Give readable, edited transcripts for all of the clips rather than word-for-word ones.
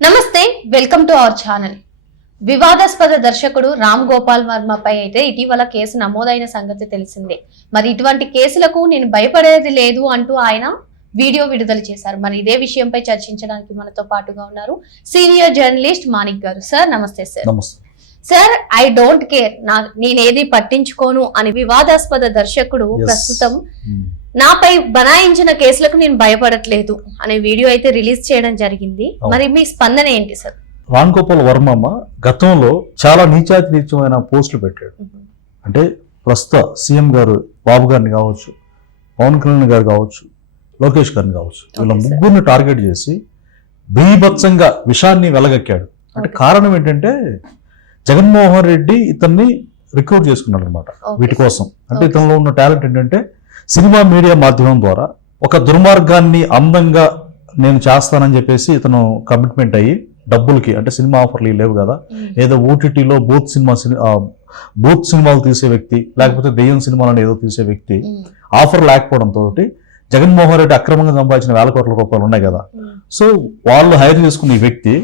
నమస్తే, welcome to our channel. వివాదాస్పద దర్శకుడు రామ్ గోపాల్ వర్మపై అయితే ఇటీవల కేసు నమోదైన సంగతి తెలిసిందే. మరి ఇటువంటి కేసులకు నేను భయపడేది లేదు అంటూ ఆయన వీడియో విడుదల చేశారు. మరి ఇదే విషయంపై చర్చించడానికి మనతో పాటుగా ఉన్నారు సీనియర్ జర్నలిస్ట్ మాణిక్ గారు. సార్ నమస్తే. సార్ ఐ డోంట్ కేర్, నేనేది పట్టించుకోను అని వివాదాస్పద దర్శకుడు ప్రస్తుతం నాపై బనాయించిన కేసులకు నేను భయపడట్లేదు అనే వీడియో అయితే రిలీజ్ చేయడం జరిగింది. మరి మీ స్పందన ఏంటి సార్? రామ్ గోపాల్ వర్మ గతంలో చాలా నీచమైన పోస్టులు పెట్టాడు. అంటే ప్రస్తుత సీఎం గారు బాబు గారిని కావచ్చు, పవన్ కళ్యాణ్ గారు కావచ్చు, లోకేష్ గారిని కావచ్చు, వీళ్ళ ముగ్గురిని టార్గెట్ చేసి బీభత్సంగా విషాన్ని వెలగక్కాడు. అంటే కారణం ఏంటంటే జగన్మోహన్ రెడ్డి ఇతన్ని రిక్రూట్ చేసుకున్నాడు అనమాట వీటి కోసం. అంటే ఇతనిలో ఉన్న టాలెంట్ ఏంటంటే సినిమా మీడియా మాధ్యమం ద్వారా ఒక దుర్మార్గాన్ని అందంగా నేను చేస్తానని చెప్పేసి ఇతను కమిట్మెంట్ అయ్యి డబ్బులకి, అంటే సినిమా ఆఫర్లు లేవు కదా, ఏదో ఓటీటీలో బూత్ సినిమాలు తీసే వ్యక్తి, లేకపోతే దెయ్యం సినిమాలను ఏదో తీసే వ్యక్తి, ఆఫర్ లేకపోవడంతో జగన్మోహన్ రెడ్డి అక్రమంగా సంపాదించిన వేల కోట్ల రూపాయలు ఉన్నాయి కదా, సో వాళ్ళు హైర్ చేసుకున్న ఈ వ్యక్తి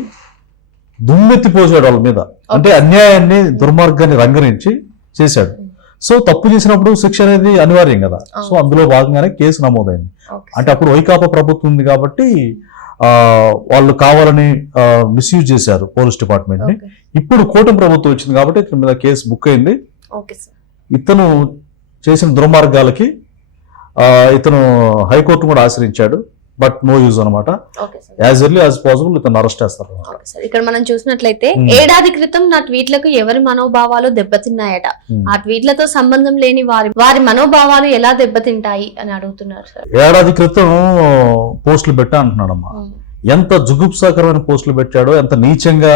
దుమ్మెత్తిపోసాడు వాళ్ళ మీద. అంటే అన్యాయాన్ని దుర్మార్గాన్ని రంగరించి చేశాడు. సో తప్పు చేసినప్పుడు శిక్ష అనేది అనివార్యం కదా. సో అందులో భాగంగానే కేసు నమోదైంది. అంటే అప్పుడు వైకాపా ప్రభుత్వం ఉంది కాబట్టి వాళ్ళు కావాలని మిస్యూజ్ చేశారు పోలీస్ డిపార్ట్మెంట్ ని. ఇప్పుడు కూటమి ప్రభుత్వం వచ్చింది కాబట్టి ఇతని మీద కేసు బుక్ అయింది. ఇతను చేసిన దుర్మార్గాలకి ఇతను హైకోర్టు కూడా ఆశ్రయించాడు. బట్ నో యూజ్ అనమాట. యాజ్ ఎర్లీ యాజ్ పాసిబుల్ ఇతను అరెస్ట్ చేస్తారు. ఇక్కడ మనం చూసినట్లయితే ఏడాది క్రితం నా ట్వీట్లకు ఎవరి మనోభావాలు దెబ్బతిన్నాయట, ఆ ట్వీట్లతో సంబంధం లేని వారి మనోభావాలు ఎలా దెబ్బతింటాయి అని అడుగుతున్నారు సార్. ఏడాది క్రితం పోస్టులు పెట్టా అంటున్నాడమ్మా. ఎంత జుగుప్సాకరమైన పోస్టులు పెట్టాడో, ఎంత నీచంగా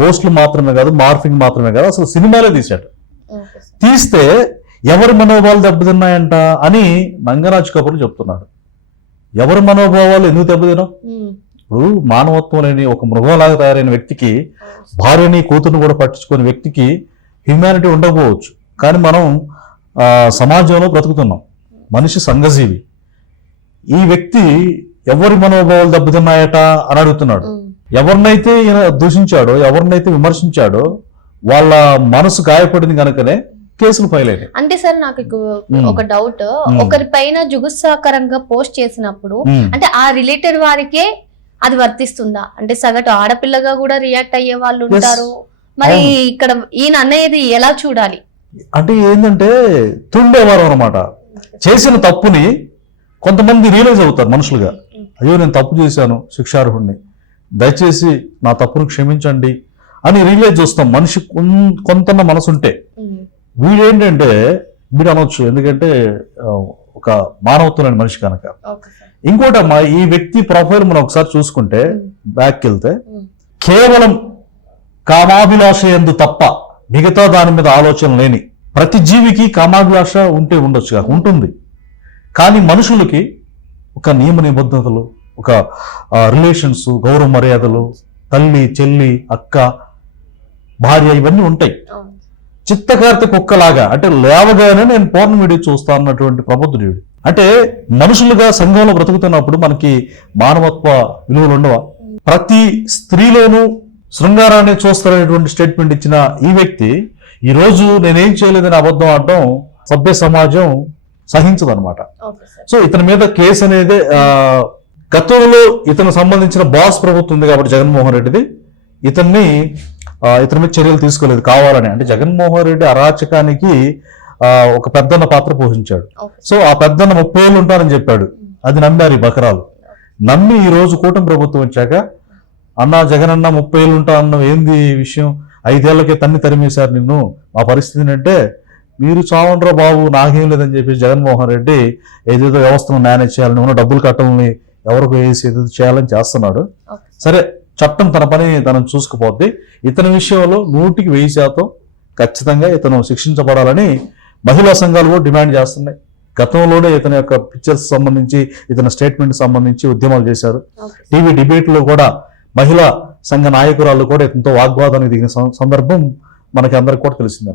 పోస్టులు మాత్రమే కాదు, మార్ఫింగ్ మాత్రమే కాదు, అసలు సినిమాలే తీశాడు. తీస్తే ఎవరి మనోభావాలు దెబ్బతిన్నాయంట అని నంగరాజ్ కపూర్ చెప్తున్నాడు. ఎవరి మనోభావాలు ఎందుకు దెబ్బతినం? ఇప్పుడు మానవత్వం లేని ఒక మృగంలాగా తయారైన వ్యక్తికి, భార్యని కూతురుని కూడా పట్టించుకునే వ్యక్తికి హ్యూమానిటీ ఉండకపోవచ్చు. కానీ మనం సమాజంలో బ్రతుకుతున్నాం, మనిషి సంఘజీవి. ఈ వ్యక్తి ఎవరి మనోభావాలు దెబ్బతిన్నాయట అని అడుగుతున్నాడు. ఎవరినైతే ఈయన దూషించాడో, ఎవరినైతే విమర్శించాడో వాళ్ళ మనసు గాయపడింది కనుకనే కేసులు ఫైల్ అయినాయి. అంటే సార్ నాకు ఒక డౌట్, ఒకరి పైన జుగుత్సాకరంగా పోస్ట్ చేసినప్పుడు అంటే ఆ రిలేటెడ్ వారికే అది వర్తిస్తుందా? అంటే సగటు ఆడపిల్లగా కూడా రియాక్ట్ అయ్యే వాళ్ళు ఉంటారు. మరి ఇక్కడ ఈయన అనేది ఎలా చూడాలి? అంటే ఏంటంటే తుండేవారు అనమాట. చేసిన తప్పుని కొంతమంది రియలైజ్ అవుతారు మనుషులుగా. అయ్యో నేను తప్పు చేశాను, శిక్షార్హుడిని, దయచేసి నా తప్పును క్షమించండి అని రియలైజ్ చేస్తాం మనిషి కొంత మనసు ఉంటే. వీడేంటంటే వీడు అనొచ్చు, ఎందుకంటే ఒక మానవత్వం మనిషి కనుక. ఇంకోటి అమ్మా, ఈ వ్యక్తి ప్రొఫైల్ మనం ఒకసారి చూసుకుంటే బ్యాక్ వెళ్తే కేవలం కామాభిలాష ఎందు తప్ప మిగతా దాని మీద ఆలోచన లేని, ప్రతి జీవికి కామాభిలాష ఉండొచ్చు, ఉంటుంది. కానీ మనుషులకి ఒక నియమ నిబద్ధతలు, ఒక రిలేషన్స్, గౌరవ మర్యాదలు, తల్లి చెల్లి అక్క భార్య ఇవన్నీ ఉంటాయి. చిత్తకార్తె కుక్కలాగా, అంటే లేవగానే నేను పోర్న్ వీడియో చూస్తా అన్నటువంటి ప్రబుద్ధుడు. అంటే మనుషులుగా సంఘంలో బ్రతుకుతున్నప్పుడు మనకి మానవత్వ విలువలు ఉండవా? ప్రతి స్త్రీలోనూ శృంగారాన్ని చూస్తారనేటువంటి స్టేట్మెంట్ ఇచ్చిన ఈ వ్యక్తి ఈ రోజు నేనేం చేయలేదని అబద్ధం ఆడడం సభ్య సమాజం సహించదు అనమాట. సో ఇతని మీద కేసు అనేది గతంలో ఇతను సంబంధించిన బాస్ ప్రభుత్వం ఉంది కాబట్టి జగన్మోహన్ రెడ్డిది, ఇతని మీద చర్యలు తీసుకోలేదు కావాలని. అంటే జగన్మోహన్ రెడ్డి అరాచకానికి ఒక పెద్దన్న పాత్ర పోషించాడు. సో ఆ పెద్దన్న 30 ఏళ్ళు ఉంటారని చెప్పాడు. అది నమ్మారు ఈ బకరాలు. నమ్మి ఈ రోజు కూటమి ప్రభుత్వం వచ్చాక అన్న జగన్ అన్న 30 ఏళ్ళు ఉంటా అన్న, ఏంది విషయం, 5 ఏళ్లకే తరిమేశారు నిన్ను, మా పరిస్థితి ఏంటంటే మీరు చావండ్రా బాబు నాకేం లేదని చెప్పేసి జగన్మోహన్ రెడ్డి ఏదేదో వ్యవస్థను మేనేజ్ చేయాలని, ఉన్న డబ్బులు కట్టాలని, ఎవరికి వేసి ఏదో చేయాలని చేస్తున్నాడు. సరే, చట్టం తన పని తనను చూసుకుపోద్ది. ఇతని విషయంలో 100% ఖచ్చితంగా ఇతను శిక్షించబడాలని మహిళా సంఘాలు కూడా డిమాండ్ చేస్తున్నాయి. గతంలోనే ఇతని యొక్క పిక్చర్స్ సంబంధించి, ఇతని స్టేట్మెంట్ సంబంధించి ఉద్యమాలు చేశారు. టీవీ డిబేట్లో కూడా మహిళా సంఘ నాయకురాలు కూడా ఇతనితో వాగ్వాదానికి దిగిన సందర్భం మనకి అందరికి కూడా తెలిసిందే.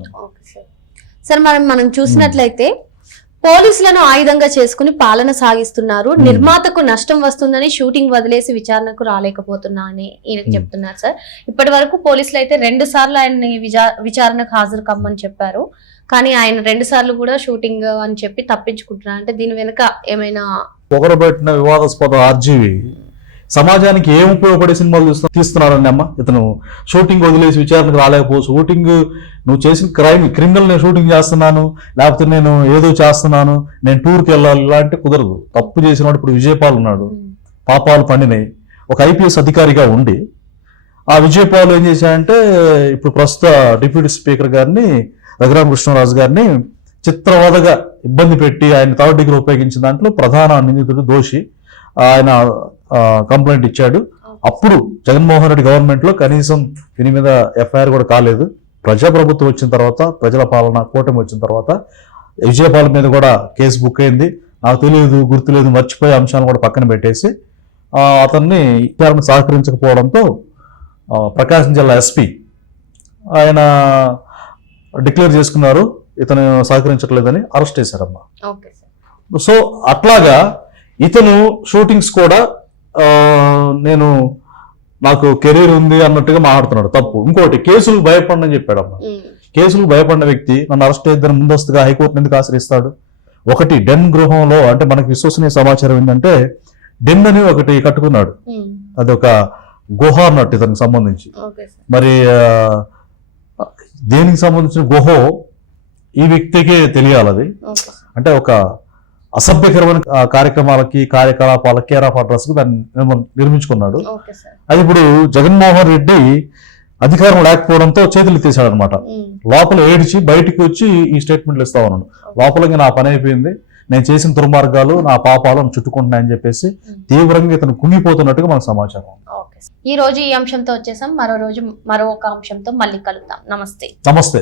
సార్ మనం చూసినట్లయితే పోలీసులను ఆయుధంగా చేసుకుని పాలన సాగిస్తున్నారు. నిర్మాతకు నష్టం వస్తుందని షూటింగ్ వదిలేసి విచారణకు రాలేకపోతున్నా అని ఈయనకి చెప్తున్నారు సార్. ఇప్పటి వరకు పోలీసులు అయితే 2 సార్లు ఆయన్ని విచారణకు హాజరు కమ్మని చెప్పారు. కానీ ఆయన 2 సార్లు కూడా షూటింగ్ అని చెప్పి తప్పించుకుంటున్నారు. అంటే దీని వెనుక ఏమైనా పొగరబెట్టిన వివాదాస్పద ఆర్జీవి సమాజానికి ఏం ఉపయోగపడే సినిమాలు తీస్తున్నారని అమ్మ. ఇతను షూటింగ్ వదిలేసి విచారణకు రాలేకపో, షూటింగ్ నువ్వు చేసిన క్రిమినల్ నేను షూటింగ్ చేస్తున్నాను, లేకపోతే నేను ఏదో చేస్తున్నాను, నేను టూర్కి వెళ్ళాలి, ఇలాంటి కుదరదు. తప్పు చేసినాడు. ఇప్పుడు విజయపాల్ ఉన్నాడు, పాపాలు పండినాయి. ఒక ఐపీఎస్ అధికారిగా ఉండి ఆ విజయపాల్ ఏం చేశాడంటే ఇప్పుడు ప్రస్తుత డిప్యూటీ స్పీకర్ గారిని రఘురామకృష్ణరాజు గారిని చిత్రవదగా ఇబ్బంది పెట్టి ఆయన 3rd డిగ్రీ ఉపయోగించిన దాంట్లో ప్రధాన నిందితుడు దోషి. ఆయన కంప్లైంట్ ఇచ్చాడు. అప్పుడు జగన్మోహన్ రెడ్డి గవర్నమెంట్ లో కనీసం దీని మీద ఎఫ్ఐఆర్ కూడా కాలేదు. ప్రజాప్రభుత్వం వచ్చిన తర్వాత, ప్రజల పాలన కూటమి వచ్చిన తర్వాత విజయపాల్ మీద కూడా కేసు బుక్ అయింది. నాకు తెలియదు, గుర్తులేదు, మర్చిపోయే అంశాలను కూడా పక్కన పెట్టేసి అతన్ని విచారణ సహకరించకపోవడంతో ప్రకాశం జిల్లా ఎస్పీ ఆయన డిక్లేర్ చేసుకున్నారు ఇతను సహకరించట్లేదని, అరెస్ట్ చేశారమ్మా. సో అట్లాగా ఇతను షూటింగ్స్ కూడా నాకు కెరీర్ ఉంది అన్నట్టుగా మాట్లాడుతున్నాడు. తప్పు. ఇంకోటి, కేసులు భయపడని చెప్పాడమ్మా. కేసులు భయపడిన వ్యక్తి నన్ను అరెస్ట్ చేద్దని ముందస్తుగా హైకోర్టును ఎందుకు ఆశ్రయిస్తాడు? ఒకటి, డెన్ గృహంలో, అంటే మనకు విశ్వసనీయ సమాచారం ఏంటంటే డెన్ అని ఒకటి కట్టుకున్నాడు. అది ఒక గుహ అన్నట్టు ఇతనికి సంబంధించి. మరి దేనికి సంబంధించిన గుహో ఈ వ్యక్తికే తెలియాలి. అది అంటే ఒక అసభ్యకరమైన కార్యక్రమాలకి, కార్యకలాపాలకి కేర్ ఆఫ్ అడ్రస్ కు దాన్ని నిర్మించుకున్నాడు. అది ఇప్పుడు జగన్మోహన్ రెడ్డి అధికారం లేకపోవడంతో చేతులు ఎత్తేసాడు అనమాట. లోపల ఏడిచి బయటికి వచ్చి ఈ స్టేట్మెంట్లు ఇస్తా ఉన్నాడు. లోపల నా పని అయిపోయింది, నేను చేసిన దుర్మార్గాలు, నా పాపాలు చుట్టుకుంటున్నాయని చెప్పేసి తీవ్రంగా ఇతను కుంగిపోతున్నట్టుగా మనకు సమాచారం. ఈ రోజు ఈ అంశంతో వచ్చేసాం. మరో రోజు మరో ఒక అంశంతో మళ్ళీ కలుద్దాం. నమస్తే. నమస్తే.